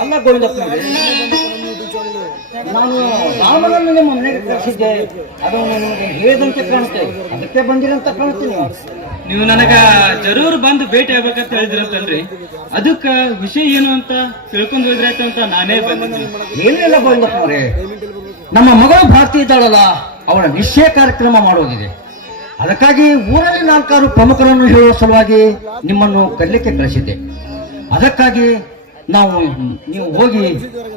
ಅಲ್ಲ ಗೋವಿಂದಪ್ಪನವರೇ, ನಾನು ರಾಮನನ್ನು ನಿಮ್ಮ ಮನೆಗೆ ಕಳಿಸಿದ್ದೆ, ಅದು ನಿಮಗೆ ಹೇಳಿದಂತೆ ಕಾಣುತ್ತೆ, ಅದಕ್ಕೆ ಬಂದಿರಂತ ಕಾಣುತ್ತೀನಿ. ನೀವು ನನಗ ಜರೂರ್ ಬಂದು ಭೇಟಿ ಆಗ್ಬೇಕಂತ ಹೇಳಿದ್ರಂತಲ್ರಿ, ಅದಕ್ಕ ವಿಷಯ ಏನು ಅಂತ ತಿಳ್ಕೊಂಡು ಹೋದ್ರಾಯ್ತು ಅಂತ ನಾನೇ ಬಂದಿದ್ದೆ. ಏನೂ ಇಲ್ಲ ಗೋವಿಂದಪ್ಪನವರೇ, ನಮ್ಮ ಮಗಳು ಭಾರತಿ ಇದ್ದಾಳಲ್ಲ, ಅವಳ ನಿಶ್ಚಯ ಕಾರ್ಯಕ್ರಮ ಮಾಡೋದಿದೆ. ಅದಕ್ಕಾಗಿ ಊರಲ್ಲಿ 4 ಪ್ರಮುಖರನ್ನು ಹೇಳುವ ಸಲುವಾಗಿ ನಿಮ್ಮನ್ನು ಕರೀಲಿಕ್ಕೆ ಕಳಿಸಿದ್ದೆ. ಅದಕ್ಕಾಗಿ ನೀವು ಹೋಗಿ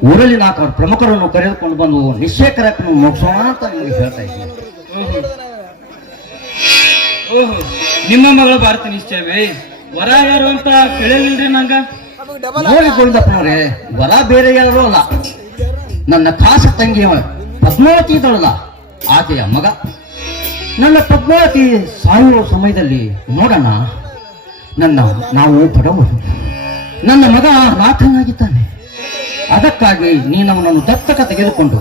ಊರಲ್ಲಿ 4 ಪ್ರಮುಖರನ್ನು ಕರೆದುಕೊಂಡು ಬಂದು ನಿಶ್ಚಯ ಕಾರ್ಯಕ್ರಮ ಮುಗಿಸೋಣ ಅಂತ ನಿಮಗೆ ಹೇಳ್ತಾ ಇದ್ದೀನಿ. ಓಹೋ, ನಿಮ್ಮ ಮಗಳು ಭಾರತ ನಿಶ್ಚಯವೇ? ವರ ಯಾರು ಅಂತ ಕೇಳಿಲ್ರಿ ನಂಗ? ನೋಡಿ ಗೋವಿಂದಪ್ಪನವರೇ, ವರ ಬೇರೆ ಯಾರು ಅಲ್ಲ, ನನ್ನ ಖಾಸ ತಂಗಿ ಪದ್ಮಾವತಿ ಇದ್ದಾಳಲ್ಲ, ಆಕೆಯ ಮಗ. ನನ್ನ ಪದ್ಮಾವತಿ ಸಾಯುವ ಸಮಯದಲ್ಲಿ ನೋಡೋಣ, ನಾವು ಬಡವರು, ನನ್ನ ಮಗ ನಾಥನಾಗಿದ್ದಾನೆ. ಅದಕ್ಕಾಗಿ ನೀನು ಅವನನ್ನು ದತ್ತಕ ತೆಗೆದುಕೊಂಡು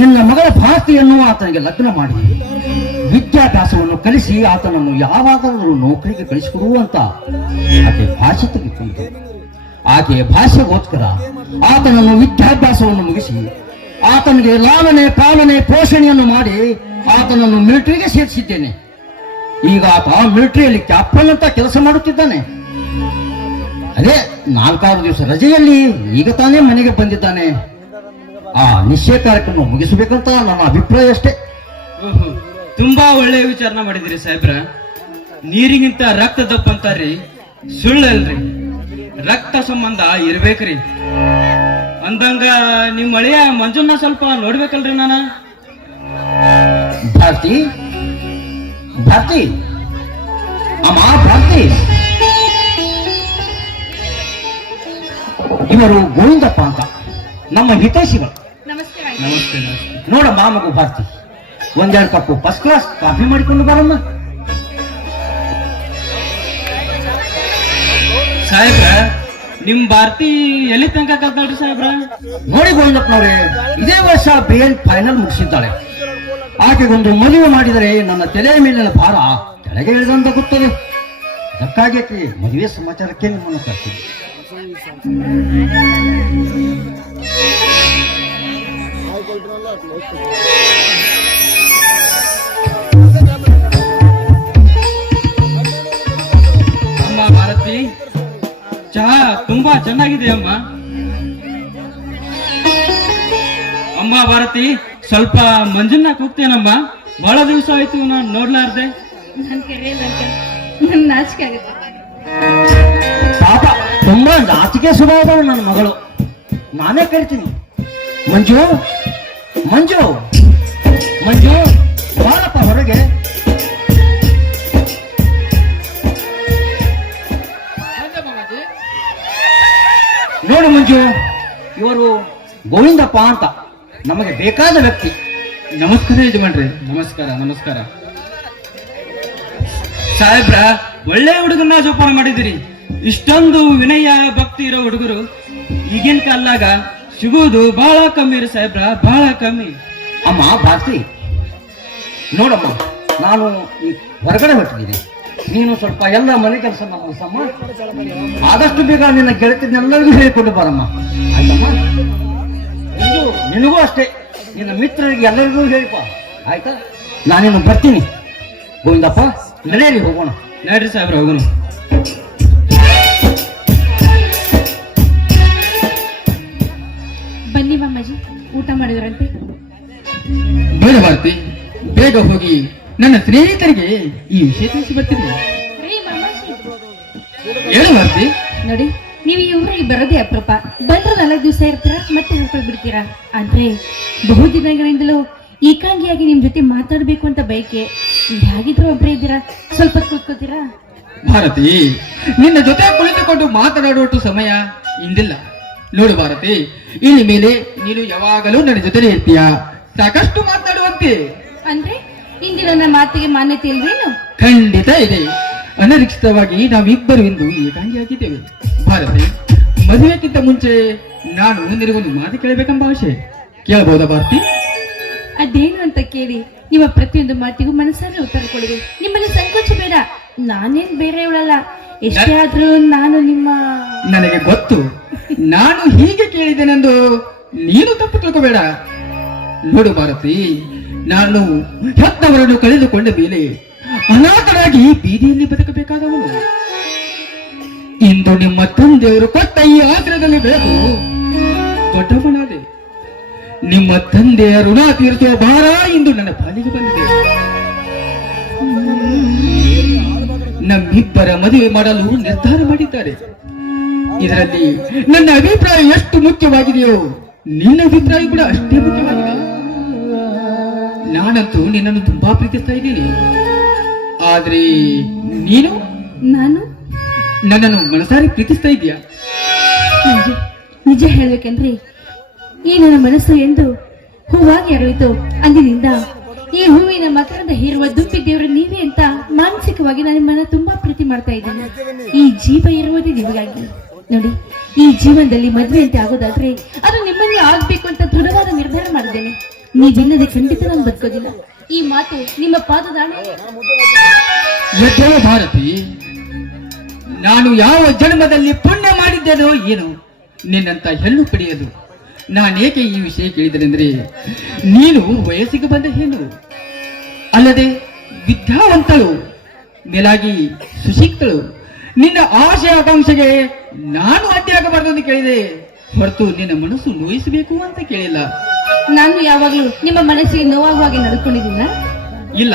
ನಿನ್ನ ಮಗಳ ಭಾರತಿಯನ್ನು ಆತನಿಗೆ ಲಗ್ನ ಮಾಡಿ ವಿದ್ಯಾಭ್ಯಾಸವನ್ನು ಕಲಿಸಿ ಆತನನ್ನು ಯಾವಾಗಲೂ ನೌಕರಿಗೆ ಕಳಿಸಿಕೊಡು ಅಂತ ಆಕೆ ಭಾಷೆ ತೆಗೆದುಕೊಂಡು, ಆಕೆಯ ಭಾಷೆಗೋಸ್ಕರ ಆತನನ್ನು ವಿದ್ಯಾಭ್ಯಾಸವನ್ನು ಮುಗಿಸಿ ಆತನಿಗೆ ಲಾಲನೆ ಪಾಲನೆ ಪೋಷಣೆಯನ್ನು ಮಾಡಿ ಆತನನ್ನು ಮಿಲಿಟರಿಗೆ ಸೇರಿಸಿದ್ದೇನೆ. ಈಗ ಆತ ಮಿಲಿಟರಿಯಲ್ಲಿ ಕ್ಯಾಪ್ಟನ್ ಅಂತ ಕೆಲಸ ಮಾಡುತ್ತಿದ್ದಾನೆ. ಅದೇ 4-6 ದಿವಸ ರಜೆಯಲ್ಲಿ ಈಗ ತಾನೇ ಮನೆಗೆ ಬಂದಿದ್ದಾನೆ. ಆ ನಿಶ್ಚಯ ಕಾರ್ಯಕ್ರಮ ಮುಗಿಸಬೇಕಂತ ನನ್ನ ಅಭಿಪ್ರಾಯ ಅಷ್ಟೇ. ತುಂಬಾ ಒಳ್ಳೆಯ ವಿಚಾರ ಮಾಡಿದ್ರಿ ಸಾಹೇಬ್ರ. ನೀರಿಗಿಂತ ರಕ್ತ ದಪ್ಪ ಅಂತಾರ್ರಿ, ಸುಳ್ಳಲ್ರಿ. ರಕ್ತ ಸಂಬಂಧ ಇರ್ಬೇಕ್ರಿ. ಅಂದಂಗ ನಿಮ್ ಮಳೆಯ ಮಂಜುನ್ನ ಸ್ವಲ್ಪ ನೋಡ್ಬೇಕಲ್ರಿ ನಾನ. ಭಾರತಿ ಅಮ್ಮ, ಭಾರತಿ, ಇವರು ಗೋವಿಂದಪ್ಪ ಅಂತ ನಮ್ಮ ಹಿತೈಷಿಗಳು. ನಮಸ್ತೆ. ನೋಡಮ್ಮ ಮಗು Bharathi, 1-2 cup first class coffee ಮಾಡಿಕೊಂಡು ಬರಮ್ಮ. ಸಾಹೇಬ್ರ, ನಿಮ್ ಭಾರತಿ ಎಲ್ಲಿ ತನಕ ಕಲ್ತಾಳ್ರಿ ಸಾಹೇಬ್ರ? ನೋಡಿ ಗೋವಿಂದಪ್ಪನವ್ರೆ, ಇದೇ ವರ್ಷ BA ಫೈನಲ್ ಮುಗಿಸಿದ್ದಾಳೆ. ಆಕೆಗೊಂದು ಮದುವೆ ಮಾಡಿದರೆ ನನ್ನ ತಲೆಯ ಮೇಲಿನ ಭಾರ ಕೆಳಗೆ ಇಳಿದಂತ ಗೊತ್ತದೆ. ಅದಕ್ಕಾಗಿ ಆಕೆ ಮದುವೆ ಸಮಾಚಾರಕ್ಕೆ ನಿಮ್ಮನ್ನು ಕರ್ತೀನಿ. ಅಮ್ಮ ಭಾರತಿ, ಚಹಾ ತುಂಬಾ ಚೆನ್ನಾಗಿದೆ ಅಮ್ಮ. ಅಮ್ಮ ಭಾರತಿ, ಸ್ವಲ್ಪ ಮಂಜುನ್ನ ಕೂಗ್ತೇನಮ್ಮ, ಬಹಳ ದಿವಸ ಆಯ್ತು ನಾನು ನೋಡ್ಲಾರ್ದೆ. ಪಾಪ, ತುಂಬಾ ನಾಚಿಕೆ ಸ್ವಭಾವದಳು ನನ್ನ ಮಗಳು. ನಾನೇ ಕರಿತೀನಿ. ಮಂಜು ಬಾರಪ್ಪ ಹೊರಗೆ. ನೋಡು ಮಂಜು, ಇವರು ಗೋವಿಂದಪ್ಪ ಅಂತ ನಮಗೆ ಬೇಕಾದ ವ್ಯಕ್ತಿ. ನಮಸ್ಕಾರ ಯಜಮಾನ್ರಿ. ನಮಸ್ಕಾರ ಸಾಹೇಬ್ರ, ಒಳ್ಳೆ ಹುಡುಗನ ಜೋಪಾನ ಮಾಡಿದಿರಿ. ಇಷ್ಟೊಂದು ವಿನಯ ಭಕ್ತಿ ಇರೋ ಹುಡುಗರು ಈಗಿನ ಕಾಲಾಗ ಸಿಗುವುದು ಬಹಳ ಕಮ್ಮಿ ರೀ ಸಾಹೇಬ್ರ, ಬಹಳ ಕಮ್ಮಿ. ಅಮ್ಮ ಭಾರತಿ, ನೋಡಮ್ಮ, ನಾನು ಈ ಹೊರಗಡೆ ಹೊರಟಿದ್ದೀನಿ. ನೀನು ಸ್ವಲ್ಪ ಎಲ್ಲ ಮನೆ ಕೆಲಸ ನಮ್ಮ ಆದಷ್ಟು ಬೇಗ ನಿನ್ನ ಗೆಳತಿನೆಲ್ಲರಿಗೂ ಹೇಳಿಕೊಂಡು ಬರಮ್ಮ, ಆಯ್ತಮ್ಮ? ನಿನಗೂ ಅಷ್ಟೇ, ನಿನ್ನ ಮಿತ್ರರಿಗೆ ಎಲ್ಲರಿಗೂ ಹೇಳಿಪ, ಆಯ್ತಾ? ನಾನೇನು ಬರ್ತೀನಿ. ಗೋವಿಂದಪ್ಪ, ನಡೆಯಲಿ, ಹೋಗೋಣ. ನಡ್ರಿ ಸಾಹೇಬ್ರ, ಹೋಗೋಣ. ಬನ್ನಿ ಮಾಮಾಜಿ, ಊಟ ಮಾಡಿದ್ರಂತೆ. ಬೇಡ ಭಾರತಿ, ಬೇಗ ಹೋಗಿ ನನ್ನ ಸ್ನೇಹಿತರಿಗೆ ಈ ವಿಷಯ ತಿಳಿಸಿ ಬರ್ತೀನಿ. ಹೇಳು ಭಾರತಿ. ನೋಡಿ, ನೀವು ಈ ಊರಿಗೆ ಬರೋದೇ ಅಪರೂಪ. ಬಂದ್ರೆ 4 ದಿವಸ ಇರ್ತೀರಾ, ಮತ್ತೆ ಹೊರಟು ಬಿಡ್ತೀರಾ. ಆದ್ರೆ ಬಹು ದಿನಗಳಿಂದಲೂ ಏಕಾಂಗಿಯಾಗಿ ನಿಮ್ ಜೊತೆ ಮಾತಾಡ್ಬೇಕು ಅಂತ ಬಯಕೆ. ಹೇಗಿದ್ರು ಒಬ್ಬರೇ ಇದ್ದೀರಾ, ಸ್ವಲ್ಪ ಕೂತ್ಕೋತೀರಾ? ಭಾರತಿ, ನಿನ್ನ ಜೊತೆ ಕುಳಿತುಕೊಂಡು ಮಾತನಾಡುವಷ್ಟು ಸಮಯ ಇಂದಿಲ್ಲ. ನೋಡು ಭಾರತಿ, ಇಲ್ಲಿ ಮೇಲೆ ನೀನು ಯಾವಾಗಲೂ ನನ್ನ ಜೊತೆ ಇರ್ತೀಯ, ಸಾಕಷ್ಟು ಮಾತನಾಡುವಂತೆ. ಅಂದ್ರೆ ಇಂದಿನ ನನ್ನ ಮಾತಿಗೆ ಮಾನ್ಯತೆ ಇಲ್ವೇನು? ಖಂಡಿತ ಇದೆ. ಅನಿರೀಕ್ಷಿತವಾಗಿ ನಾವಿಬ್ಬರು ಇಂದು ಏಕಾಂಗಿಯಾಗಿದ್ದೇವೆ. ಭಾರತಿ, ಮದುವೆಗಿಂತ ಮುಂಚೆ ನಾನು ನಿನಗೊಂದು ಮಾತು ಕೇಳಬೇಕೆಂಬ ಆಶೆ. ಕೇಳಬಹುದಾ ಭಾರತಿ? ಅದೇನು ಅಂತ ಕೇಳಿ ನಿಮ್ಮ ಪ್ರತಿಯೊಂದು ಮಾತಿಗೂ ಮನಸ್ಸಾರೆ ಉತ್ತರ ಕೊಡುವೆ. ನಿಮ್ಮಲ್ಲಿ ಸಂಕೋಚ ಬೇಡ. ನಾನೇನ್ ಬೇರೆಯವಳಲ್ಲ. ಎಷ್ಟೇ ಆದ್ರೂ ನಾನು ನಿಮ್ಮ ನನಗೆ ಗೊತ್ತು. ನಾನು ಹೀಗೆ ಕೇಳಿದ್ದೇನೆಂದು ನೀನು ತಪ್ಪು ತಿಳ್ಕೋಬೇಡ. ನೋಡು ಭಾರತಿ, ನಾನು ಹೆತ್ತವರನ್ನು ಕಳೆದುಕೊಂಡ ಮೇಲೆ ಅನಾಥರಾಗಿ ಬೀದಿಯಲ್ಲಿ ಬದುಕಬೇಕಾದವನು. ಇಂದು ನಿಮ್ಮ ತಂದೆಯವರು ಕೊಟ್ಟ ಈ ಆಶ್ರಯದಲ್ಲಿ ಬೆಳೆದು ದೊಡ್ಡವನಾದೆ. ನಿಮ್ಮ ತಂದೆಯ ಋಣ ತೀರಿಸುವ ಭಾರ ಇಂದು ನನ್ನ ಪಾಲಿಗೆ ಬಂದಿದೆ. ನಮ್ಮಿಬ್ಬರ ಮದುವೆ ಮಾಡಲು ನಿರ್ಧಾರ ಮಾಡಿದ್ದಾರೆ. ಇದರಲ್ಲಿ ನನ್ನ ಅಭಿಪ್ರಾಯ ಎಷ್ಟು ಮುಖ್ಯವಾಗಿದೆಯೋ ನಿನ್ನ ಅಭಿಪ್ರಾಯ ಕೂಡ ಅಷ್ಟೇ ಮುಖ್ಯವಾಗಿದೆ. ನಾನಂತೂ ನಿನ್ನನ್ನು ತುಂಬಾ ಪ್ರೀತಿಸ್ತಾ ಇದ್ದೀನಿ. ಆದ್ರೆ ನೀನು ನಾನು ನನ್ನನ್ನು ಮನಸಾರಿ ಪ್ರೀತಿಸ್ತಾ ಇದೀಯಾ? ನಿಜ ಹೇಳ್ಬೇಕಂದ್ರೆ ಈ ನನ್ನ ಮನಸ್ಸು ಎಂದು ಹೂವಾಗಿ ಅರಳಿತು ಅಂದಿನಿಂದ ಈ ಹೂವಿನ ಮಕರಂದ ಹೀರುವ ದುಂಬಿ ದೇವರು ನೀವೇ ಅಂತ ಮಾನಸಿಕವಾಗಿ ನಾನು ನಿಮ್ಮನ್ನ ತುಂಬಾ ಪ್ರೀತಿ ಮಾಡ್ತಾ ಇದ್ದೇನೆ. ಈ ಜೀವ ಇರುವುದೇ ನಿಮಗಾಗಿ. ನೋಡಿ, ಈ ಜೀವನದಲ್ಲಿ ಮದುವೆ ಅಂತ ಆಗೋದಾದ್ರೆ ಅದು ನಿಮ್ಮನ್ನೇ ಆಗ್ಬೇಕು ಅಂತ ದೃಢವಾದ ನಿರ್ಧಾರ ಮಾಡಿದ್ದೇನೆ. ನೀವಿಲ್ಲದೆ ಖಂಡಿತ ನಾನು ಬದುಕೋದಿಲ್ಲ. ಈ ಮಾತು ನಿಮ್ಮ ಪಾದದಾಣ. ಎದ್ದೇಳು ಭಾರತಿ, ನಾನು ಯಾವ ಜನ್ಮದಲ್ಲಿ ಪುಣ್ಯ ಮಾಡಿದ್ದೇನೋ ಏನೋ ನಿನ್ನಂತ ಹೆಣ್ಣು ಪಡೆಯದು. ನಾನೇಕೆ ಈ ವಿಷಯ ಕೇಳಿದನೆಂದ್ರೆ, ನೀನು ವಯಸ್ಸಿಗೆ ಬಂದ ಹೆಣ್ಣು, ಅಲ್ಲದೆ ವಿದ್ಯಾವಂತಳು, ಮೇಲಾಗಿ ಸುಶಿಕ್ತಳು. ನಿನ್ನ ಆಶೆ ಆಕಾಂಕ್ಷೆಗೆ ನಾನು ಅಡ್ಡಿಯಾಗಬಾರದು ಅಂತ ಕೇಳಿದೆ ಹೊರತು ನಿನ್ನ ಮನಸ್ಸು ನೋಯಿಸಬೇಕು ಅಂತ ಕೇಳಿಲ್ಲ. ನಾನು ಯಾವಾಗ್ಲೂ ನಿಮ್ಮ ಮನಸ್ಸಿಗೆ ನೋವಾಗುವ ಹಾಗೆ ನಡ್ಕೊಂಡಿದ್ದೀನ? ಇಲ್ಲ,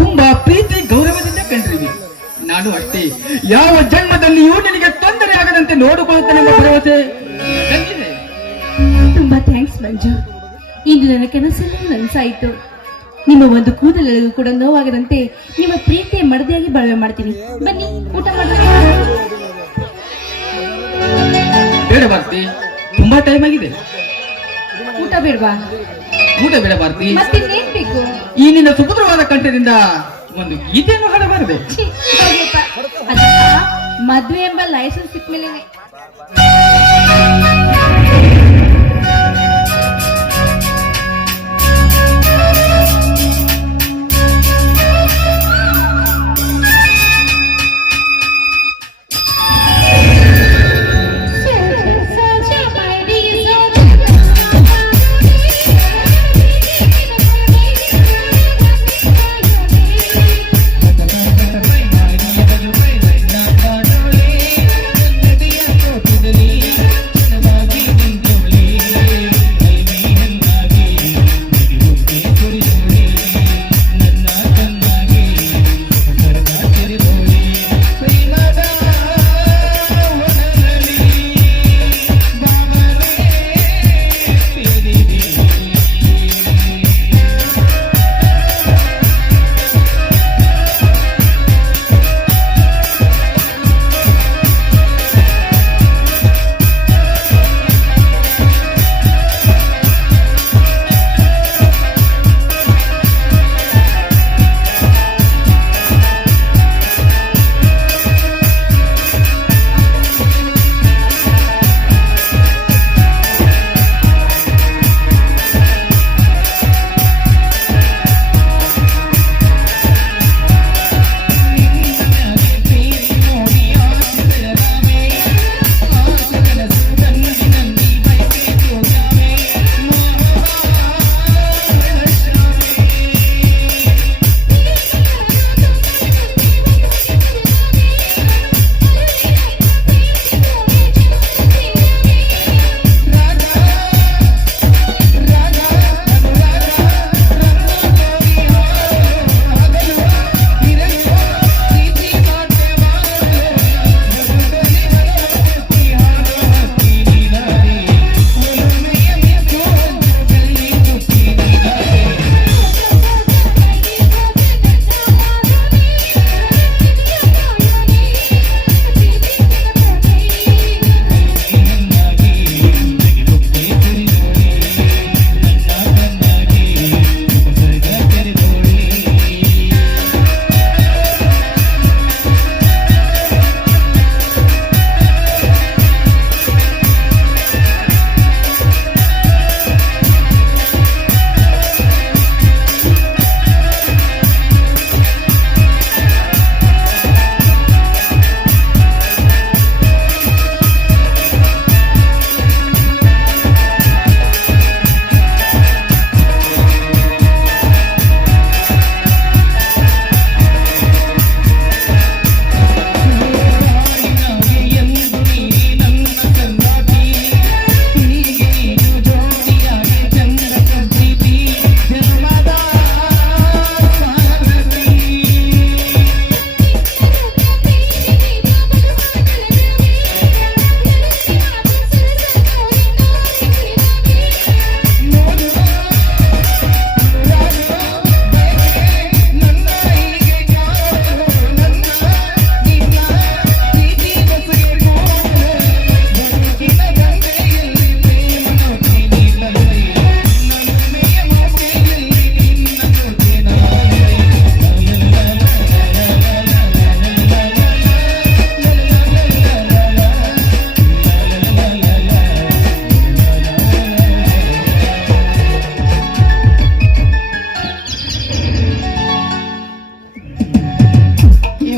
ತುಂಬಾ ಪ್ರೀತಿ ಗೌರವದಿಂದ ಕಂಡ್ರಿವಿ. ನಾನು ಅಷ್ಟೇ. ಯಾವ ಜನ್ಮದಲ್ಲಿಯೂ ನಿನಗೆ ತೊಂದರೆ ಆಗದಂತೆ ನೋಡಿಕೊಳ್ಳುತ್ತೇನೆ ಎಂಬ ಭರವಸೆ ನನಗಿದೆ. ತುಂಬಾ ಥ್ಯಾಂಕ್ಸ್ ಮಂಜು. ಇಂದು ನನ್ನ ಕನಸಲ್ಲೂ ನನಸಾಯಿತು. ನಿಮ್ಮ ಒಂದು ಕೂದಲೆಗೂ ಕೂಡ ನೋವಾಗದಂತೆ ನಿಮ್ಮ ಪ್ರೀತಿಯ ಮಡದಿಯಾಗಿ ಬಾಳ್ವೆ ಮಾಡ್ತೀನಿ. ಬನ್ನಿ, ಊಟ ಮಾಡೋಣ. ಬೇಡ ಭಾರತಿ, ತುಂಬಾ ಟೈಮ್ ಆಗಿದೆ. ಊಟ ಬೇಡವಾ? ಊಟ ಬೇಡ ಭಾರತಿ. ಮತ್ತಿನ್ನೇನ್ ಬೇಕು? ಈ ನಿನ್ನ ಸುಭದ್ರವಾದ ಕಂಠದಿಂದ ಒಂದು ಗೀತೆಯನ್ನು ಹಾಡಬಾರದೆ? ಛೀ, ಹೋಗ್ಯಪ್ಪ. ಅದಕ್ಕ ಮದ್ವೆ ಎಂಬ ಲೈಸೆನ್ಸ್ ಸಿಕ್ಮೇಲೆ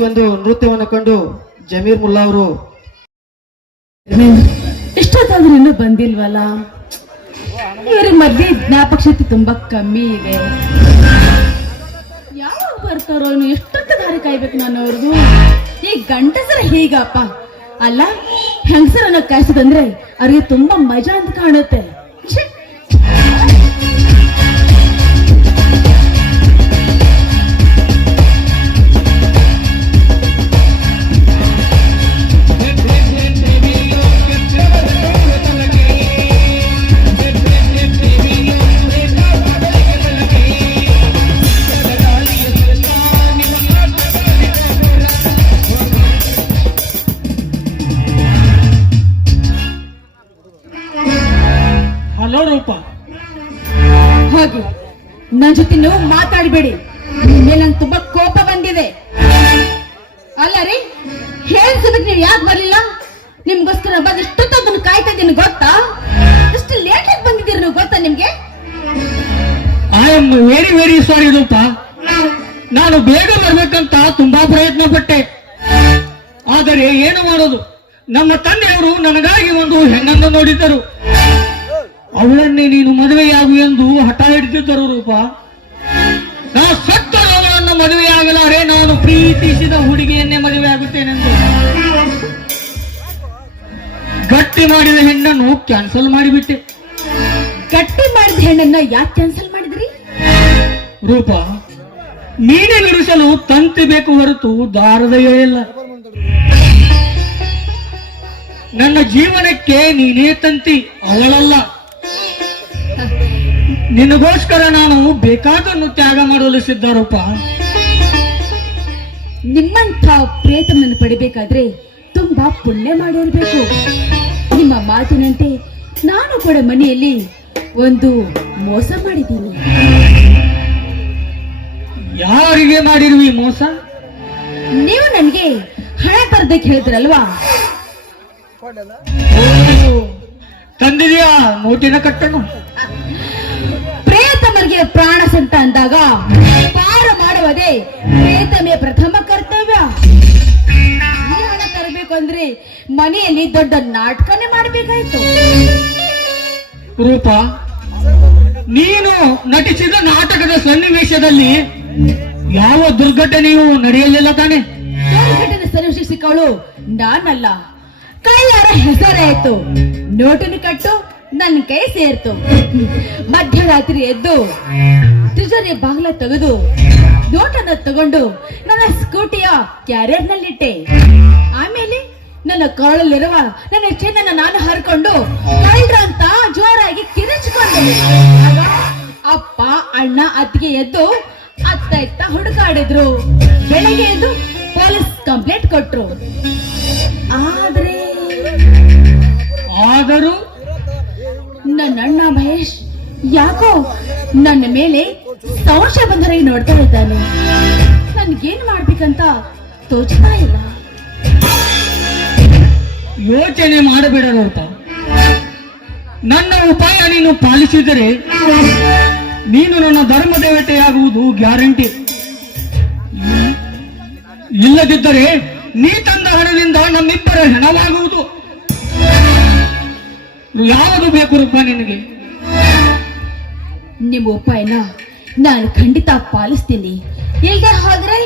ಎಂದು ನೃತ್ಯವನ್ನು ಕಂಡು ಜಮೀರ್ ಮುಲ್ಲಾ ಅವರು ಇಷ್ಟೊತ್ತಾದ್ರೂ ಇನ್ನೂ ಬಂದಿಲ್ವಲ್ಲ. ಇವ್ರಿಗೆ ಮಧ್ಯೆ ಜ್ಞಾಪಕ ಶಕ್ತಿ ತುಂಬಾ ಕಮ್ಮಿ ಇದೆ. ಯಾವಾಗ ಬರ್ತಾರೋ ಇನ್ನು ಎಷ್ಟೊತ್ತ ದಾರಿ ಕಾಯ್ಬೇಕು ನಾನು ಅವ್ರಿಗೂ. ಈ ಗಂಡಸರ ಹೀಗಪ್ಪ ಅಲ್ಲ, ಹೆಂಗಸರನ್ನ ಕಾಯಿಸೋದಂದ್ರೆ ಅವ್ರಿಗೆ ತುಂಬಾ ಮಜಾ ಅಂತ ಕಾಣುತ್ತೆ. ಛೆ! ಹಲೋ ರೂಪ, ಹಾಗೆ ನನ್ ಜೊತೆ ನೀವು ಮಾತಾಡಬೇಡಿ. ನಿಮ್ ಮೇಲೆ ನಂಗೆ ತುಂಬಾ ಕೋಪ ಬಂದಿದೆ. ಅಲ್ಲ ರೀ, ಹೇಳ್ಸೋದಕ್ಕೆ ನೀವು ಯಾಕೆ ಬರ್ಲಿಲ್ಲ? ನಿಮ್ಗೋಸ್ಕರ ಬಂದು ಇಷ್ಟೊತ್ತದನ್ನು ಕಾಯ್ತಾ ಇದ್ದೀನಿ ಗೊತ್ತಾ? ಎಷ್ಟು ಲೇಟ್ ಆಗಿ ಬಂದಿದ್ದೀರಿ ನೀವು ಗೊತ್ತಾ ನಿಮ್ಗೆ? I am very very sorry ರೂಪ. ನಾನು ಬೇಗ ಬರ್ಬೇಕಂತ ತುಂಬಾ ಪ್ರಯತ್ನ ಪಟ್ಟೆ. ಆದರೆ ಏನು ಮಾಡೋದು, ನಮ್ಮ ತಂದೆಯವರು ನನಗಾಗಿ ಒಂದು ಹೆಣ್ಣನ್ನು ನೋಡಿದ್ದರು. ಅವಳನ್ನೇ ನೀನು ಮದುವೆಯಾಗು ಎಂದು ಹಠ ಹಿಡಿದಿದ್ದರು ರೂಪ. ನಾ ಸತ್ತರೂ ಅವಳನ್ನು ಮದುವೆಯಾಗಲಾರೆ, ನಾನು ಪ್ರೀತಿಸಿದ ಹುಡುಗಿಯನ್ನೇ ಮದುವೆಯಾಗುತ್ತೇನೆಂದು ಗಟ್ಟಿ ಮಾಡಿದ ಹೆಣ್ಣನ್ನು ಕ್ಯಾನ್ಸಲ್ ಮಾಡಿಬಿಟ್ಟೆ. ಗಟ್ಟಿ ಮಾಡಿದ ಹೆಣ್ಣನ್ನ ಯಾಕೆ ಕ್ಯಾನ್ಸಲ್ ಮಾಡಿದ್ರಿ? ರೂಪ, ನೀನೆ ನುಡಿಸಲು ತಂತಿ ಬೇಕು ಹೊರತು ದಾರದ ಇಲ್ಲ. ನನ್ನ ಜೀವನಕ್ಕೆ ನೀನೇ ತಂತಿ, ಅವಳಲ್ಲ. ನಿನಗೋಸ್ಕರ ನಾನು ಬೇಕಾದನ್ನು ತ್ಯಾಗ ಮಾಡಲು ಸಿದ್ಧ ರೂಪ. ನಿಮ್ಮಂಥ ಪ್ರೇತನನ್ನು ಪಡಿಬೇಕಾದ್ರೆ ತುಂಬಾ ಪುಣ್ಯ ಮಾಡಿರ್ಬೇಕು. ನಿಮ್ಮ ಮಾತಿನಂತೆ ನಾನು ಕೂಡ ಮನೆಯಲ್ಲಿ ಒಂದು ಮೋಸ ಮಾಡಿದ್ದೀನಿ. ಯಾರಿಗೆ ಮಾಡಿರುವಿ ಮೋಸ? ನೀವು ನನಗೆ ಹಣ ತರದಕ್ಕೆ ಹೇಳಿದ್ರಲ್ವಾ? ತಂದಿದೆಯಾ ನೋಟಿನ ಕಟ್ಟನು? ಪ್ರೇತಮರಿಗೆ ಪ್ರಾಣ ಸಂತ ಅಂದಾಗ ಪಾರ ಮಾಡುವುದೇ ಪ್ರೇತಮೆ ಪ್ರಥಮ ಕರ್ತವ್ಯ. ಈ ಹಣ ತರಬೇಕು ಅಂದ್ರೆ ಮನೆಯಲ್ಲಿ ದೊಡ್ಡ ನಾಟಕನೇ ಮಾಡಬೇಕಾಯ್ತು. ರೂಪ, ನೀನು ನಟಿಸಿದ ನಾಟಕದ ಸನ್ನಿವೇಶದಲ್ಲಿ ಯಾವ ದುರ್ಘಟನೆಯೂ ನಡೆಯಲಿಲ್ಲ ತಾನೆ? ದುರ್ಘಟನೆ ಸನ್ನಿವೇಶ ಸಿಕ್ಕವಳು ನಾನಲ್ಲ, ಕಳ್ಳರ ಹೆಸರಾಯ್ತು. ನೋಟನ್ನು ಕಟ್ಟು ನನ್ನ ಕೈ ಸೇರ್ತು. ಮಧ್ಯರಾತ್ರಿ ಎದ್ದು ತಿಜೋರಿ ಬಾಗಿಲ ತೆಗೆದು ನೋಟನ್ನ ತಗೊಂಡು ನನ್ನ ಸ್ಕೂಟಿಯ ಕ್ಯಾರಿಯರ್ ನಲ್ಲಿಟ್ಟೆ. ಆಮೇಲೆ ನನ್ನ ಕಾಳಲ್ಲಿರುವ ನನ್ನ ಚೆನ್ನನ್ನು ನಾನು ಹರ್ಕೊಂಡು ಕಳ್ರ ಅಂತ ಜೋರಾಗಿ ಕಿರಿಚಿಕೊಂಡು ಅಪ್ಪ ಅಣ್ಣ ಅತ್ತಿಗೆ ಎದ್ದು ಅತ್ತ ಇತ್ತ ಹುಡುಕಾಡಿದ್ರು. ಬೆಳಗ್ಗೆ ಎದ್ದು ಪೊಲೀಸ್ ಕಂಪ್ಲೇಂಟ್ ಕೊಟ್ರು. ಆದರೂ ನನ್ನ ಅಣ್ಣ ಮಹೇಶ್ ಯಾಕೋ ನನ್ನ ಮೇಲೆ ಸಂಶಯ ಬಂದರೆ ನೋಡ್ತಾ ಇದ್ದಾನೆ. ನನ್ಗೇನ್ ಮಾಡ್ಬೇಕಂತ ತೋಚ್ತಾ ಇಲ್ಲ. ಯೋಚನೆ ಮಾಡಬೇಡ ರೂಪ. ನನ್ನ ಉಪಾಯ ನೀನು ಪಾಲಿಸಿದರೆ ನೀನು ನನ್ನ ಧರ್ಮ ದೇವತೆಯಾಗುವುದು ಗ್ಯಾರಂಟಿ. ಇಲ್ಲದಿದ್ದರೆ ನೀ ತಂದ ಹಣದಿಂದ ನಮ್ಮಿಬ್ಬರ ಹೆಣವಾಗುವುದು. ಯಾವುದು ಬೇಕು ರೂಪ ನಿನಗೆ? ನಿಮ್ಮ ಉಪಾಯನ ನಾನು ಖಂಡಿತ ಪಾಲಿಸ್ತೀನಿ. ಇಲ್ದೆ ಹೋದ್ರೆ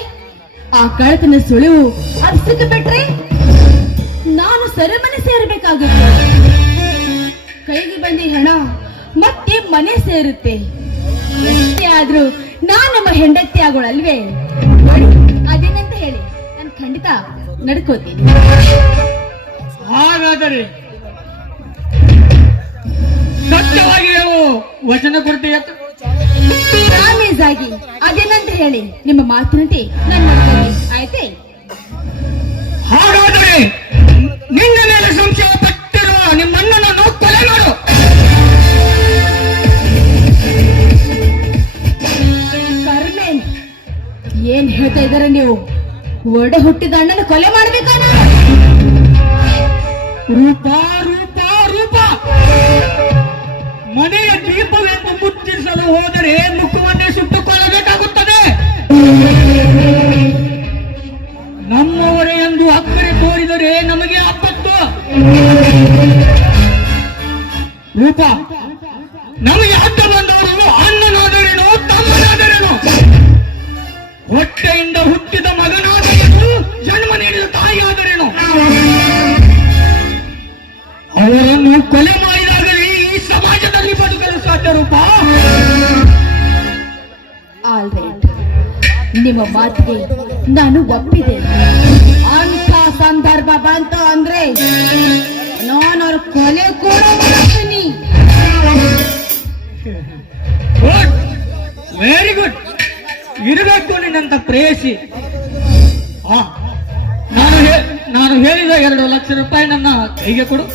ಆ ಕಳತನ ಸುಳಿವು ಅದು ಸಿಕ್ಕಿಬಿಟ್ರೆ ನಾನು ಸೆರೆಮನೆ ಸೇರ್ಬೇಕಾಗುತ್ತೆ. ಕೈಗೆ ಬಂದ ಹಣ ಮತ್ತೆ ಮನೆ ಸೇರುತ್ತೆ. ಎಷ್ಟೇ ಆದ್ರೂ ನಾನು ನಮ್ಮ ಹೆಂಡತಿ ಆಗೋಳಲ್ವೇ? ನೋಡಿ ಅದೇನಂತ ಹೇಳಿ ನಾನು ಖಂಡಿತ ನಡ್ಕೋತೀನಿ. ಹಾಗಾದರೆ ಸತ್ಯವಾಗಿ ನಾವು ವಚನ ಕೊಡ್ತೀಯ? ಪ್ರಾಮಿಸ್ ಆಗಿ ಅದೇನಂತ ಹೇಳಿ ನಿಮ್ಮ ಮಾತಿನಂತೆ ನಾನು ನಡ್ಕೋತೀನಿ. ಆಯ್ತೇ? ಹಾಗಾದರೆ ನಿನ್ನ ಮೇಲೆ ಸಂಶಯ ಪಟ್ಟಿರುವ ನಿಮ್ಮಣ್ಣನನ್ನು ಕೊಲೆ ಮಾಡು. ಕರ್ಮೇನ್ ಏನ್ ಹೇಳ್ತಾ ಇದಾರೆ ನೀವು? ಒಡೆ ಹುಟ್ಟಿದ ಅಣ್ಣನ ಕೊಲೆ ಮಾಡ್ಬೇಕಾ? ರೂಪ ರೂಪ ರೂಪ, ಮನೆಯ ದೀಪವೆಂದು ಮುಚ್ಚಿಸಲು ಹೋದರೆ ಮುಖವನ್ನೇ ಸುಟ್ಟುಕೊಳ್ಳಬೇಕಾಗುತ್ತದೆ. ರೂಪ, ನಮಗೆ ಅಡ್ಡ ಬಂದವರು ಅಣ್ಣನಾದರೇನು ತಮ್ಮನಾದರೇನು, ಹೊಟ್ಟೆಯಿಂದ ಹುಟ್ಟಿದ ಮಗನಾದರೇನು ಜನ್ಮ ನೀಡಿದ ತಾಯಿಯಾದರೇನು, ಅವರನ್ನು ಕೊಲೆ ಮಾಡಿದಾಗಲೇ ಈ ಸಮಾಜದಲ್ಲಿ ಬದುಕಲು ಸಾಧ್ಯ ರೂಪ. ಆಲ್ ರೈಟ್, ನಿಮ್ಮ ಮಾತಿಗೆ ನಾನು ಒಪ್ಪಿದೆ. ಅಂತ ಸಂದರ್ಭ ಬಂತು ಅಂದ್ರೆ ನಾನು ಅವ್ರ ಕೊಲೆ ಕೂಡ ಮಾಡ್ತೀನಿ. Good, very good. ಇರಬೇಕು ನಿನ್ನಂತ ಪ್ರೇಯಸಿ. ನಾನು ಹೇಳಿದ 2 ಲಕ್ಷ ರೂಪಾಯಿ ನನ್ನ ಕೈಗೆ ಕೊಡು.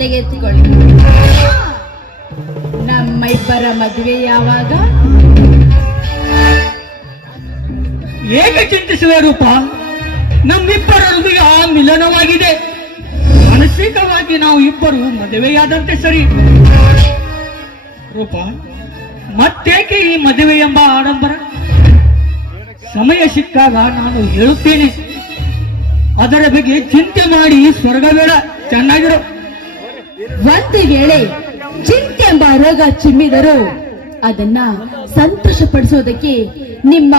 ತೆಗೆದುಕೊಳ್ಳಿ. ನಮ್ಮ ಇಬ್ಬರ ಮದುವೆ ಯಾವಾಗ? ಏಕೆ ಚಿಂತಿಸುವೆ ರೂಪ? ನಮ್ಮಿಬ್ಬರ ಹೃದಯ ಮಿಲನವಾಗಿದೆ. ಮಾನಸಿಕವಾಗಿ ನಾವು ಇಬ್ಬರು ಮದುವೆಯಾದಂತೆ ಸರಿ ರೂಪ. ಮತ್ತೇಕೆ ಈ ಮದುವೆ ಎಂಬ ಆಡಂಬರ? ಸಮಯ ಸಿಕ್ಕಾಗ ನಾನು ಹೇಳುತ್ತೇನೆ. ಅದರ ಬಗ್ಗೆ ಚಿಂತೆ ಮಾಡಿ ಸ್ವರ್ಗ ಬೇಡ, ಚೆನ್ನಾಗಿರೋ. ಒಂದು ವೇಳೆ ಚಿಂತೆ ಎಂಬ ರೋಗ ಚಿಮ್ಮಿದರೂ ಅದನ್ನ ಸಂತೋಷಪಡಿಸೋದಕ್ಕೆ ನಿಮ್ಮ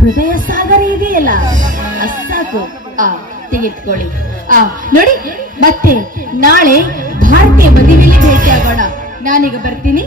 ಹೃದಯ ಸಾಗರ ಇದೆಯಲ್ಲ, ಅಸಾಕು. ತೆಗೆದುಕೊಳ್ಳಿ. ನೋಡಿ, ಮತ್ತೆ ನಾಳೆ ಭಾರತೀಯ ಮದುವೆಯಲ್ಲಿ ಭೇಟಿಯಾಗೋಣ. ನಾನೀಗ ಬರ್ತೀನಿ.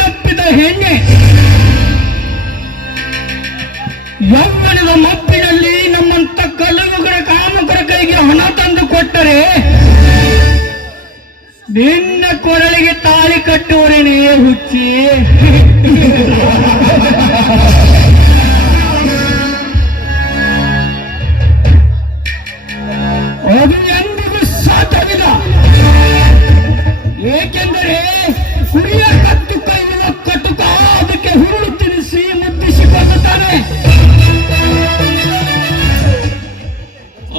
ತಪ್ಪಿದ ಹೆಣ್ಣೆ, ಯೌವನದ ಮಪ್ಪಿನಲ್ಲಿ ನಮ್ಮಂತ ಕಲ್ಲುಗಳ ಕಾಮಕರ ಕೈಗೆ ಹಣ ತಂದು ಕೊಟ್ಟರೆ ನಿನ್ನ ಕೊರಳಿಗೆ ತಾಳಿ ಕಟ್ಟುವರೇನೇ ಹುಚ್ಚಿ. ಅದು ಎಂದಿಗೂ ಸಾಧ್ಯವಿಲ್ಲ. ಏಕೆಂದರೆ ಕುರಿಯ ಕತ್ತು ಕೈಯುವ ಕಟುಕ ಅದಕ್ಕೆ ಹುರುಳು ತಿನ್ನಿಸಿ ಮುದ್ದಿಸಿಕೊಳ್ಳುತ್ತಾನೆ.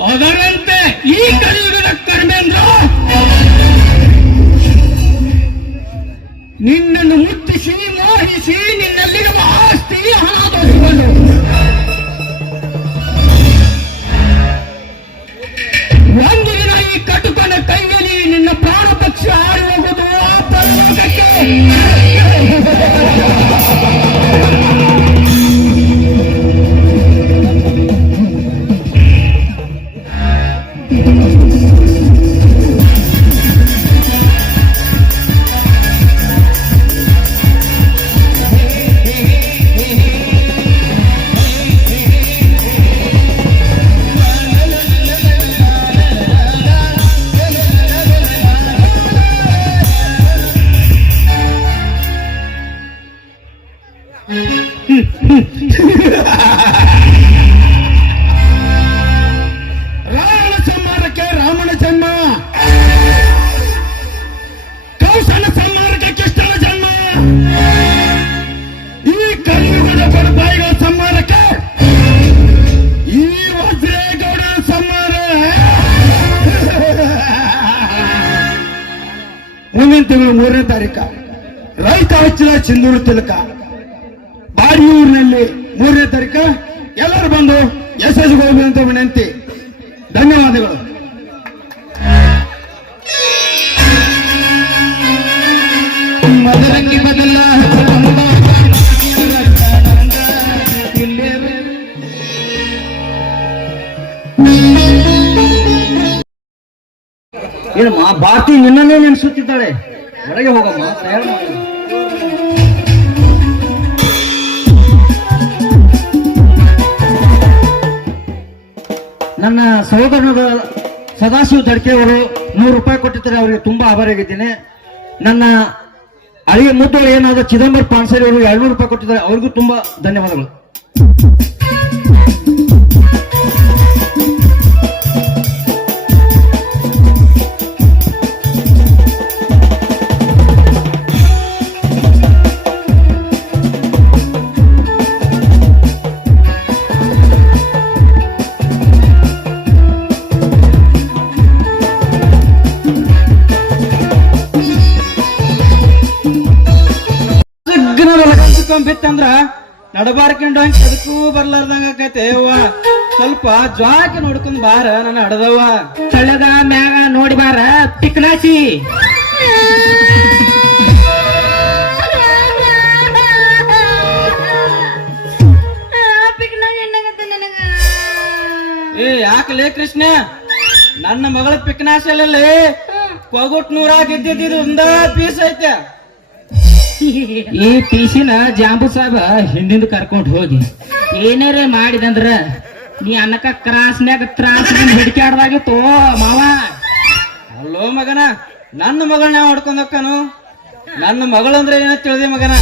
ಅದರಂತೆ ಈ ಕಲಿಯುಗದ ಕರ್ಮೇಂದ್ರ ನಿನ್ನನ್ನು ಮುದ್ದಿಸಿ ಮೋಹಿಸಿ ನಿನ್ನಲ್ಲಿರುವ ಆಸ್ತಿ ಹಣ ದೋಚಿಕೊಂಡು ಒಂದು ದಿನ ಈ ಕಟುಕನ ಕೈಯಲ್ಲಿ ನಿನ್ನ ಪ್ರಾಣ ಪಕ್ಷಿ ಹಾರಿ ಹೋಗುವುದು ಆ ಪರಲೋಕಕ್ಕೆ. ರಾವಣ ಸಂಹಾರಕ್ಕೆ ರಾಮನ ಜನ್ಮ, ಕೌಶಲ ಸಂಹಾರಕ್ಕೆ ಕೃಷ್ಣನ ಜನ್ಮ, ಈ ಕಲಿಯುಗದ ಬಡಪಾಯಿಗಳ ಸಂಹಾರಕ್ಕೆ ಈ ವಜ್ರೇಗೌಡರ ಸಂಹಾರ. ಮುಂದಿನ ತಿಂಗಳು 3ನೇ ತಾರೀಕು ರೈತ ಹಚ್ಚಿದ ಸಿಂಧೂರು ತಿಲಕ ಬಾಡಿಯೂರಿನಲ್ಲಿ 3ನೇ ತಾರೀಕು ಎಲ್ಲರೂ ಬಂದು ಯಶಸ್ವಿಗೊಳ್ಳಬೇಕು ಅಂತ ವಿನಂತಿ. ಧನ್ಯವಾದಗಳು. ಏನಮ್ಮ ಭಾರತಿ ನಿನ್ನನ್ನೇ ನೆನೆಸುತ್ತಿದ್ದಾಳೆ. ಒಳಗೆ ಹೋಗಮ್ಮ, ತಯಾರು ಮಾಡು. ನನ್ನ ಸಹೋದರನಾದ ಸದಾಶಿವ ದಡ್ಕೆ ಅವರು 100 ರೂಪಾಯಿ ಕೊಟ್ಟಿದ್ದಾರೆ. ಅವರಿಗೆ ತುಂಬಾ ಆಭಾರಿಯಾಗಿದ್ದೇನೆ. ನನ್ನ ಅಳಿಯ ಮುದ್ದು ಏನಾದ ಚಿದಂಬರ ಪಾನ್ಸರಿ ಅವರು 200 ರೂಪಾಯಿ ಕೊಟ್ಟಿದ್ದಾರೆ. ಅವ್ರಿಗೂ ತುಂಬಾ ಧನ್ಯವಾದಗಳು. ಬಿತ್ತಂದ್ರ ನಡಬಾರ್ಕೊಂಡು ಅದಕ್ಕೂ ಬರ್ಲಾರ್ದಂಗ ಆಕೈತೆ ಅವ್ವ. ಸ್ವಲ್ಪ ಜ್ವಾಕಿ ನೋಡ್ಕೊಂಡ್ ಬಾರ ನನ್ನ ಹಡದವ್ವ. ತಳಗ ಮ್ಯಾಗ ನೋಡಿ ಬಾರ ಟಿಕ್ನಾಸಿ. ಏ ಯಾಕಲೇ ಕೃಷ್ಣ, ನನ್ನ ಮಗಳ ಪಿಕ್ನಾಶಲ್ಲಿ ಕೊಗುಟ್ 100 ಗೆದ್ದಿದ್ದು ಒಂದ ಪೀಸ್ ಐತೆ. ಈ ಪೀಸಿನ ಜಾಂಬು ಸಾಹೇಬ ಹಿಂದಿಂದ ಕರ್ಕೊಂಡು ಹೋಗಿ ಏನಾರೇ ಮಾಡಿದಂದ್ರ ನೀ ಅನ್ನಕ ಕ್ರಾಸ್ನ್ಯಾಗ ತ್ರಾಸ್ ಹಿಡ್ಕ್ಯಾಡ್ದಾಗಿತ್ತು ಮಾವ. ಅಲ್ಲೋ ಮಗನ, ನನ್ನ ಮಗಳನ್ನ ಹೊಡ್ಕೊಂಡಕ್ಕನು. ನನ್ನ ಮಗಳಂದ್ರೆ ಏನ ತಿಳಿದಿ ಮಗನ?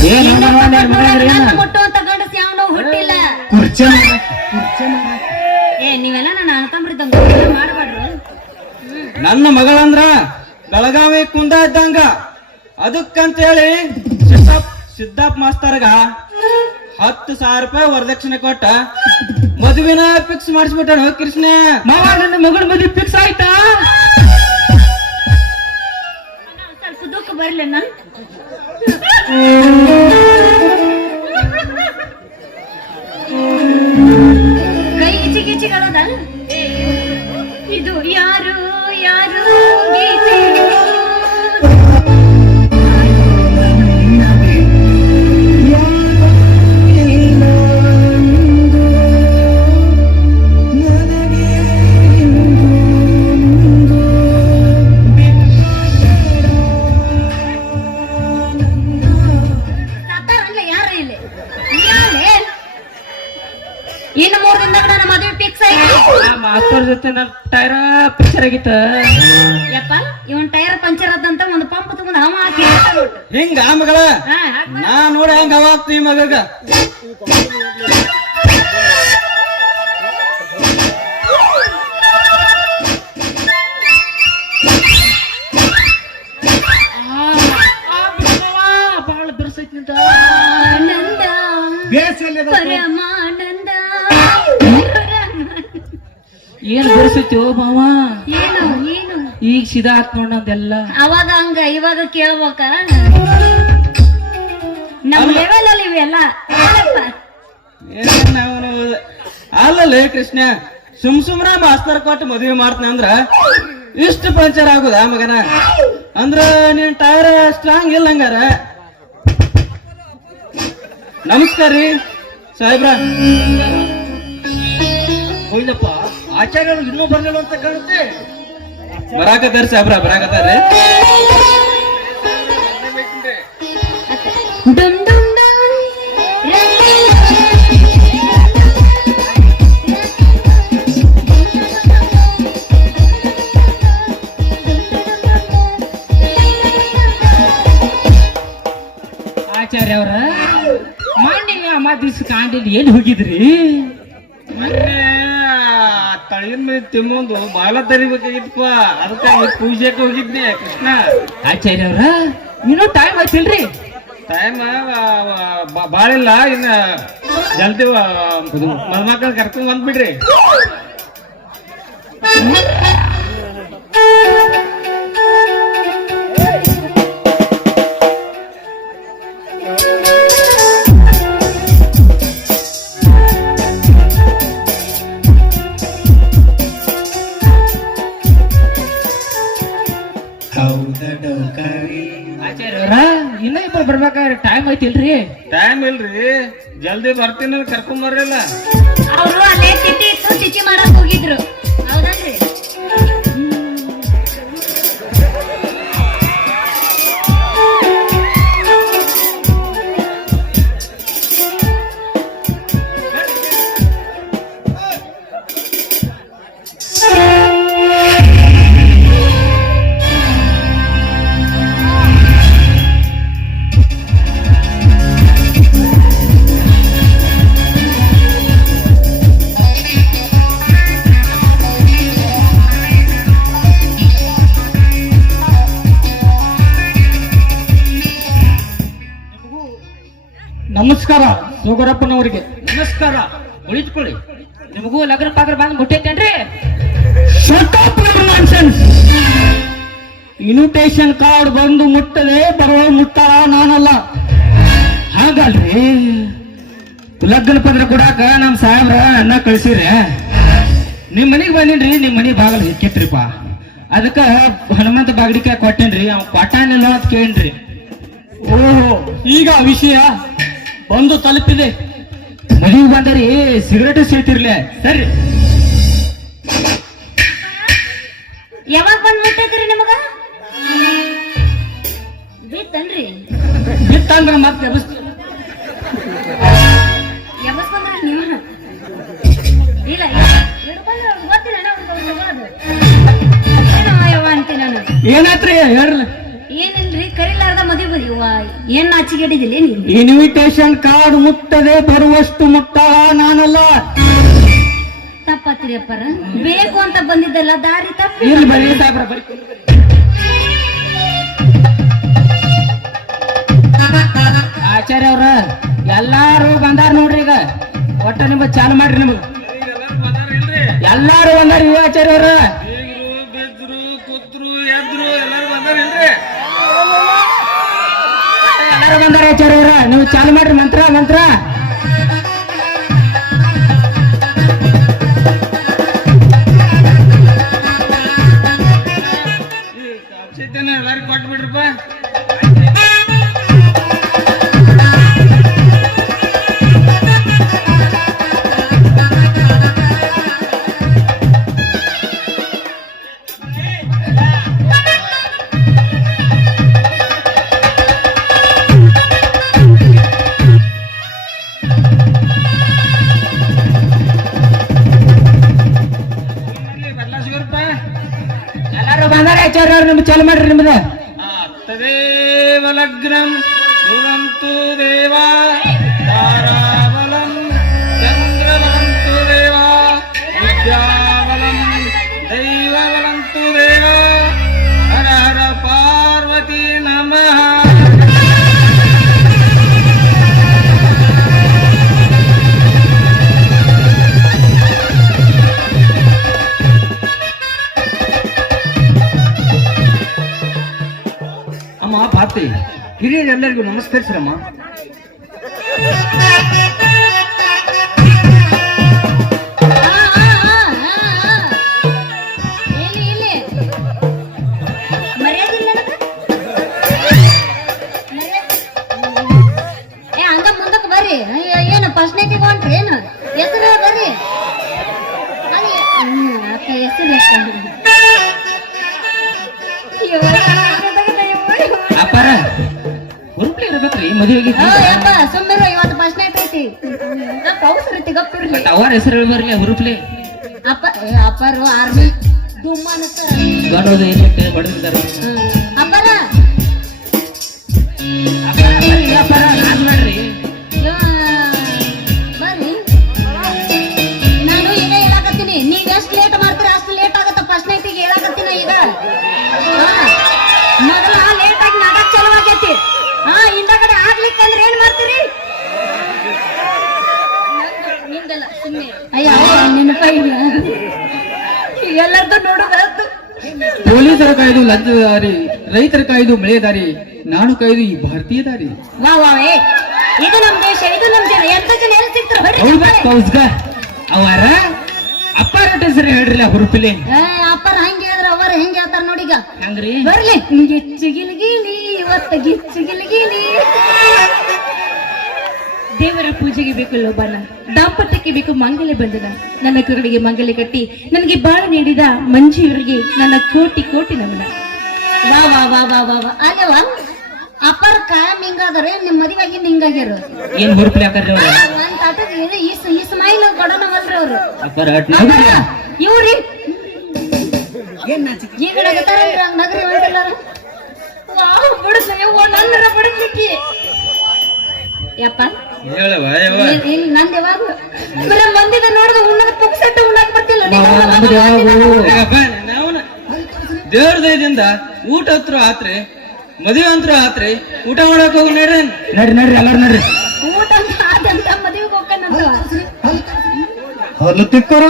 ಮುಟ್ಟುವಂತ ಗಂಡಸ ಯಾವನೋ ಹುಟ್ಟಿಲ್ಲ. ನೀವೆಲ್ಲ ನನ್ನ ಅಣ್ತಂಬ್ರಿದ್ದಂಗ ಮಾಡಬೇಡ್ರು. ನನ್ನ ಮಗಳಂದ್ರ ಬೆಳಗಾವಿ ಕುಂದ ಇದ್ದಂಗ. ಅದಕ್ಕಂತೇಳಿ ಸಿದ್ದಾಪ್ ಮಾಸ್ತರ್ಗ 10,000 ರೂಪಾಯಿ ವರದಕ್ಷಿಣೆ ಕೊಟ್ಟ ಮದುವಿನ ಫಿಕ್ಸ್ ಮಾಡಿಸ್ಬಿಟ್ಟ ಕೃಷ್ಣ. ಮಾವ ನನ್ನ ಮಗಳ ಮದುವೆ ಫಿಕ್ಸ್ ಆಯ್ತಾ? ಸ್ವಲ್ಪ ದುಃಖ ಬರ್ಲಿ ನನ್ ಕೈ ಗಿಚಿಗಳದ. ಇದು ಯಾರು ಯಾರು ಗೀತೆ ಇನ್ನು 3 ದಿನದಾಗ ನನ್ನ ಮದುವೆ ಫಿಕ್ಸ್ ಆಯ್ತು. ಮಾಸ್ತರ್ ಜೊತೆ ನನ್ನ ಟೈರ ಪಂಚರ್ ಆಗಿತ್ತ. ಯಪ್ಪ ಇವನ್ ಟೈರ್ ಪಂಚರ್ ಆದಂತ ಒಂದು ಪಂಪ್ ತಗೊಂಡ್ ಅವ ಹಾಕಿ ಹಿಂಗ ಮಗಳ ನಾ ನೋಡ ಹೆಂಗ ಅವಾಗ್ತಿ ಮಗಗ. ಬಾಳ ಬಿರ್ಸೈತಿ ನಿಂತ ಆನಂದ ಪರಮಾನಂದ. ಏನ್ ಬಿರ್ಸೈತಿ ಓ ಮಾವ? ಏನು ಏನು ಈಗ ಸಿದಾ ಆತ್ ನೋಡ ನಂದೆಲ್ಲ. ಅವಾಗ ಹಂಗ ಇವಾಗ ಕೇಳ್ಬೇಕ. ನಮ್ ಲೆವೆಲ್ ಅಲ್ಲಿ ಇವೆಲ್ಲ ಅಲ್ಲಲ್ಲೇ ಕೃಷ್ಣ, ಸುಮ್ರ ಮಾಸ್ತರ್ ಕೊಟ್ಟು ಮದುವೆ ಮಾಡ್ತಾನ ಅಂದ್ರ ಇಷ್ಟು ಪಂಚರ್ ಆಗುದ ಮಗನ? ಅಂದ್ರ ನೀನ್ ಟೈರ್ ಸ್ಟ್ರಾಂಗ್ ಇಲ್ಲ ಹಂಗಾರ. ನಮಸ್ಕಾರ ರೀ ಸಾಹೇಬ್ರ. ಹೋಯ್ದಪ್ಪ, ಆಚಾರ್ಯರು ಇನ್ನೂ ಬರ್ಲಿಲ್ಲ ಅಂತ ಕಾಣುತ್ತೆ. ಬರಾಕತ್ತಾರ ಸಾಹೇಬ್ರ, ಬರಾಕತ್ತಾರ. ಡುಮ್ ಡುಮ್ ಆಚಾರ್ಯ ಅವ್ರ ಮಾಡಿಲ್ಲ ದಿವ್ಸ ಕಾಂಡಿಲ್ ಎಲ್ಲಿ ಹೋಗಿದ್ರಿ? ಮೊನ್ನೆ ತಳಿನ ಮೇಲೆ ತಿಮ್ಮೊಂದು ಬಾಲ ತರಿಬೇಕಾಗಿತ್ತಪ್ಪ, ಅದಕ್ಕಾಗಿ ಪೂಜೆಗೆ ಹೋಗಿದ್ದೆ ಕೃಷ್ಣ. ಆಚಾರ್ಯ ಅವ್ರ ಇನ್ನೂ ಟೈಮ್ ಆಯ್ತಿಲ್ರಿ? ಟೈಮ್ ಬಾಳಿಲ್ಲ, ಇನ್ನ ಜಲ್ದಿ ಮದ್ಮಕ್ಳ ಕರ್ಕೊಂಡ್ ಬಂದ್ಬಿಡ್ರಿ. ಆಚಾರ್ಯವ್ರ ಇನ್ನ ಇಬ್ಬರು ಬರ್ಬೇಕಾದ್ರೆ ಟೈಮ್ ಐತಿಲ್ರಿ? ಟೈಮ್ ಇಲ್ರಿ, ಜಲ್ದಿ ಬರ್ತೀನಿ ಕರ್ಕೊಂಡ್ ಬರ್ರಿಲ್ಲ. ಅವರು ಅಲ್ಲೇ ತಿಥಿ ಇತ್ತು, ತಿಥಿ ಮಾಡಕ್ ಹೋಗಿದ್ರು. ಹೌದಲ್ರಿ? ನಮಸ್ಕಾರ ಸುಗರಪ್ಪನವರಿಗೆ. ನಮಸ್ಕಾರ, ಕುಳಿತುಕೊಳ್ಳಿ. ನಿಮಗೂ ಲಗ್ನ ಪಾಗ್ರ ಬಂದ್ ಮುಟ್ಟೈತೇನ್ರಿ? ಇನ್ವಿಟೇಷನ್ ಕಾರ್ಡ್ ಬಂದು ಮುಟ್ಟದೆ ಬರುವ ಮುಟ್ಟಾಳ ನಾನಲ್ಲ. ಹಾಗಲ್ರಿ, ಲಗ್ನ ಪತ್ರ ಕೊಡಾಕ ನಮ್ ಸಾಹೇಬ್ರ ಅನ್ನ ಕಳ್ಸಿರಿ. ನಿಮ್ ಮನಿಗ್ ಬಂದಿನ್ರಿ, ನಿಮ್ ಮನಿ ಬಾಗಲ್ ಸಿಕ್ಕಿತ್ರಿಪ್ಪ. ಅದಕ್ಕ ಹನುಮಂತ ಬಾಗಡಿಕಾಯಿ ಕೊಟ್ಟೇನ್ರಿ. ಅವ್ ಪಟಾನೆಲ್ಲ ಅಂತ ಕೇಳ್ರಿ. ಓಹೋ, ಈಗ ವಿಷಯ ಬಂದು ತಲುಪಿದೆ. ಮದುವೆ ಬಂದರಿ ಸಿಗರೇಟ್ ಸೇತಿರ್ಲೆ. ಸರಿ, ಯಾವಾಗ ಬಂದ್ ಮುಟ್ಟೈತ್ರಿ ನಿಮಗ? ಬಿತ್ತನ್ರಿ? ಬಿತ್ತಂದ್ರ ಮತ್ತೆ ಯಾವಾಗ ಬಂದ್ರಿ ನೀವು? ಇಲ್ಲ ಗೊತ್ತಿಲ್ಲ ಯಾವ ಅಂತೀನಿ ನಾನು. ಏನಾತ್ರಿ ಹೇಳ್ರಿ. ಏನಿಲ್ರಿ, ಕರಿಲಾರ್ದ ಮದುವೆ ಏನ್ ನಾಚಿಗೆಡಿದಿಲ್ಲ ನೀನು? ಇನ್ವಿಟೇಷನ್ ಕಾರ್ಡ್ ಮುಟ್ಟದೆ ಬರುವಷ್ಟು ಮುಟ್ಟಾಳ ನಾನಲ್ಲ. ತಪ್ಪತ್ರಿ ಅಪ್ಪರ, ಬೇಕು ಅಂತ ಬಂದಿದ್ದಲ್ಲ, ದಾರಿ ತಪ್ಪಿ. ಇಲ್ಲಿ ಬರೀ ಸಾಹೇಬ್ರ ಬರೀ. ಆಚಾರ್ಯ ಅವ್ರ ಎಲ್ಲಾರು ಬಂದಾರ ನೋಡ್ರಿ. ಈಗ ಒಟ್ಟ ನಿಮ್ಗೆ ಚಾಲು ಮಾಡ್ರಿ. ನಿಮ್ಗೆ ಎಲ್ಲಾರು ಬಂದಾರ. ಈ ಆಚಾರ್ಯ ಅವ್ರ ಎಲ್ಲಾರು ಬಂದಾರ. ಆಚಾರ್ಯ ಅವ್ರ ನೀವು ಚಾಲು ಮಾಡ್ರಿ. ಮಂತ್ರ ಮಂತ್ರ ಎಲ್ಲಾರು ಕೊಟ್ಬಿಡ್ರಪ್ಪ. ಎಲ್ಲಾರು ಬಂದಾರ. ಆಚಾರ್ಯ ಅವ್ರ ನಿಮ್ಗೆ ಚಾಲು ಮಾಡ್ರಿ. ನಿಮ್ದ ತದೇವ ಲಗ್ನಂ ಸುವಂತು ದೇವ ತಾರಾಬಲಂ ಚಂದ್ರಬಲಂತು ದೇವ ವಿದ್ಯಾಬಲಂ ದೈವಬಲಂತು ದೇವ ಹರ ಹರ ಪಾರ್ವತಿ ನಮಃ. ಅಮ್ಮ ಪಾರ್ತಿ, ಹಿರಿಯರೆಲ್ಲರಿಗೂ ನಮಸ್ಕರಿಸ್ರಮ್ಮ. ಹಂಗ ಮುಂದಕ್ಕೆ ಬರ್ರಿ. ಏನು ಫಸ್ಟ್ನೇತಿ ಹೊಂಟ್ರಿ? ಏನು ಹೆಸರು ಬರ್ರಿ. ಹೆಸರು ಅಪ್ಪಾರ ಹುರುಪ್ಲಿ ಇರ್ಬೇಕ್ರಿ ಮದುವೆಗೆ. ಸುಮ್ಮನೆ ಇವತ್ತು ಫಸ್ಟ್ ನೈಟ್ ಐತಿ. ಪೌಸರೈತಿ ಗಪ್ಪಿರ್ಲಿ. ಅವರ ಹೆಸರು ಹೇಳ್ಬರ್ಲಿ ಹುರುಪ್ಲಿ. ಅಪ್ಪರು ಆರ್ಮಿ ದುಮ್ಮ ಅನ್ನಸ್ತಾರ. ಗಂಡೋದು ಏನಕ್ಕೆ ಬಡದಿದ್ದಾರೆ. ಅಪ್ಪರ ಅಪ್ಪಾರ ನಾನ್ ಮಾಡ್ರಿ. ಬರ್ರಿ. ನಾನು ಈಗ ಹೇಳಕತ್ತೀನಿ, ನೀವ್ ಎಷ್ಟು ಲೇಟ್ ಮಾಡ್ತೀರಿ ಅಷ್ಟು ಲೇಟ್ ಆಗತ್ತ. ಫಸ್ಟ್ ನೈಟಿಗೆ ಹೇಳಕತ್ತೀನ ಈಗ. ಮೊದಲ ಲೇಟ್ ಆಗಿ ನಾಟಕ ಚಾಲು ಆಗೈತಿ. ಹಿಂದಗಡೆ ಆಗ್ಲಿಕ್ಕೆ ಅಂದ್ರೆ ಏನ್ ಮಾಡ್ತೀರಿ? ನಿಂದೆಲ್ಲ ಸುಮ್ಮನೆ. ಅಯ್ಯ ನೆನಪಾಗಿ ಎಲ್ಲರದ್ದು ನೋಡೋದು. ಪೊಲೀಸರ ಕಾಯ್ದು ಲಂಚದ ದಾರಿ, ರೈತರ ಕಾಯ್ದು ಮಳೆ ದಾರಿ, ನಾನು ಕಾಯ್ದು ಈ ಭಾರತೀಯ ದಾರಿ. ವಾ ವಾ ಏ, ಇದು ನಮ್ ದೇಶ, ಇದು ನಮ್ ಜನ. ಎಂತ ಜನ ಎಲ್ಲಿ ಸಿಗ್ತಾರ? ಅವರ ಅಪ್ಪಾರ ಹೆಸರು ಹೇಳ್ರಿ ಹುರುಪಿಲಿ. ಅಪ್ಪರ ಹಂಗೆ ಹೇಳಿದ್ರ ಅವರ ಹೆಂಗೆ ಹೇಳ್ತಾರ ನೋಡಿಗ. ಹಂಗ್ರಿ ಬರ್ಲಿ. ಗಿಚ್ಚು ಗಿಲ್ಗಿಲಿ ಇವತ್ತ ಗಿಚ್ಚು ಗಿಲ್ಗಿಲಿ. ದೇವರ ಪೂಜೆಗೆ ಬೇಕು ಲೋಬಾನ, ದಾಂಪತ್ಯಕ್ಕೆ ಬೇಕು ಮಂಗಲ್ಯ ಬಂಧನ. ನನ್ನ ಕರುಳಿಗೆ ಮಂಗಲ್ಯ ಕಟ್ಟಿ ನನಗೆ ಬಾಳ ನೀಡಿದ ಮಂಜುವರಿಗೆ ನನ್ನ ಕೋಟಿ ಕೋಟಿ ನಮನ. ವಾ ವಾ ವಾ ವಾ ವಾ ವಾ. ಅಲ್ಲವಾ ಅಪ್ಪರ ಕಾಯಂ ಹಿಂಗಾದ್ರೆ ನಿಮ್ ಮದುವೆಗೆ ಹಿಂಗಾಗ್ಯಾರ. ಏನ್ ಹುರುಪ್ಲಿ ಹಾಕರ್ರಿ ಅವ್ರ? ಒಂದ್ ತಾಟದ ಈ ಸ್ಮೈಲ್ ಕೊಡೋಣವಲ್ರಿ ಅವ್ರು. ಅಪ್ಪಾರ ಇವ್ರಿ ಈಗ ನಗತಾರಲ್ರಿ, ಹಂಗ ನಗರಿ ಹೊಂಟಲ್ಲ. ನನ್ನರ ಬಡಸ್ಲಿಕ್ಕಿ ಯಪ್ಪ ಹೇಳವ ನಂದು ಯಾವಾಗ ಬರೀ ಮಂದಿದ ನೋಡಿದ ಉಣ್ಣದ ಪುಕ್ಸಟ್ಟ ಉಣ್ಣಕ್ ಬರ್ತಿಲ್ಲ. ದೇವ್ರ ದಯದಿಂದ ಊಟ ಹತ್ರ ಆತ್ರಿ, ಮದುವೆ ಅಂತೂ ಆತ್ರಿ. ಊಟ ಮಾಡಕ್ ಹೋಗಿ ನಡ್ರಿ. ನಡ್ರಿ ನಡ್ರಿ ಎಲ್ಲಾರು ನಡ್ರಿ. ಊಟ ಅಂತ ಮದುವೆಗೆ ಹೋಗ್ಕನಂತ ಹಲ್ಲು ತಿಕ್ಕೋರ